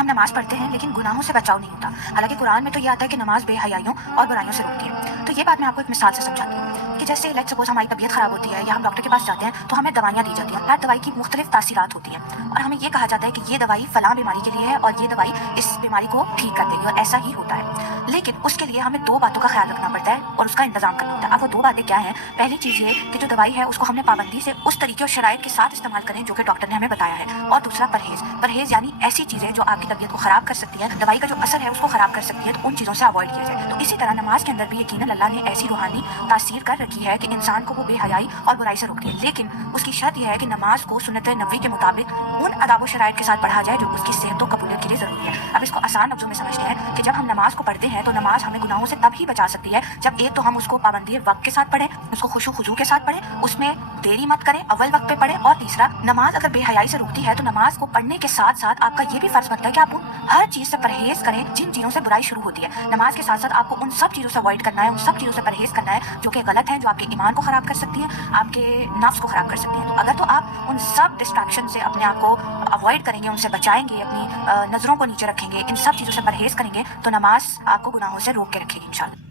ہم نماز پڑھتے ہیں لیکن گناہوں سے بچاؤ نہیں ہوتا. حالانکہ قرآن میں تو یہ آتا ہے کہ نماز بے حیائیوں اور برائیوں سے روکتی ہے. تو یہ بات میں آپ کو ایک مثال سے سمجھاتی ہوں کہ جیسے لیٹ سپوز ہماری طبیعت خراب ہوتی ہے یا ہم ڈاکٹر کے پاس جاتے ہیں تو ہمیں دوائیاں دی جاتی ہیں. ہر دوائی کی مختلف تاثیرات ہوتی ہیں اور ہمیں یہ کہا جاتا ہے کہ یہ دوائی فلاں بیماری کے لیے ہے اور یہ دوائی اس بیماری کو ٹھیک کر دے گی، اور ایسا ہی ہوتا ہے. لیکن اس کے لیے ہمیں دو باتوں کا خیال رکھنا پڑتا ہے اور اس کا انتظام کرنا ہوتا ہے. اب وہ دو باتیں کیا ہیں؟ پہلی چیز یہ کہ جو دوائی ہے اس کو ہم نے پابندی سے اس طریقے اور شرائط کے ساتھ استعمال کریں جو کہ ڈاکٹر نے ہمیں بتایا ہے. اور دوسرا پرہیز یعنی ایسی چیزیں جو آپ کی طبیعت کو خراب کر سکتی ہیں، دوائی کا جو اثر ہے اس کو خراب کر سکتی ہے، تو ان چیزوں سے اوائڈ کیا جائے. تو اسی طرح نماز کے اندر بھی یقیناً اللہ نے ایسی روحانی تاثیر کر رکھی ہے کہ انسان کو وہ بے حیائی اور برائی سے روکتی ہے. لیکن اس کی شرط یہ ہے کہ نماز کو سنت نبوی کے مطابق ان آداب و شرائط کے ساتھ پڑھا جائے جو اس کی صحت و قبولیت کے لیے ضروری ہے. اب اس کو آسان لفظوں میں سمجھتے ہیں کہ جب ہم نماز کو پڑھتے ہیں تو نماز ہمیں گناہوں سے تب ہی بچا سکتی ہے جب ایک تو ہم اس کو پابندی وقت کے ساتھ پڑھیں، اس کو خشوع خضوع کے ساتھ پڑھیں، اس میں دیری مت کریں، اول وقت پہ پڑھیں. اور تیسرا، نماز اگر بے حیائی سے روکتی ہے تو نماز کو پڑھنے کے ساتھ ساتھ آپ کا یہ بھی فرض بنتا ہے کہ آپ ان ہر چیز سے پرہیز کریں جن چیزوں سے برائی شروع ہوتی ہے. نماز کے ساتھ ساتھ آپ کو ان سب چیزوں سے اوائڈ کرنا ہے، ان سب چیزوں سے پرہیز کرنا ہے جو کہ غلط ہیں، جو آپ کے ایمان کو خراب کر سکتی ہیں، آپ کے نفس کو خراب کر سکتی ہیں. تو اگر تو آپ ان سب ڈسٹریکشن سے اپنے آپ کو اوائڈ کریں گے، ان سے بچائیں گے، اپنی نظروں کو نیچے رکھیں گے، ان سب چیزوں سے پرہیز کریں گے، تو نماز آپ کو گناہوں سے روک کے رکھے گی انشاءاللہ.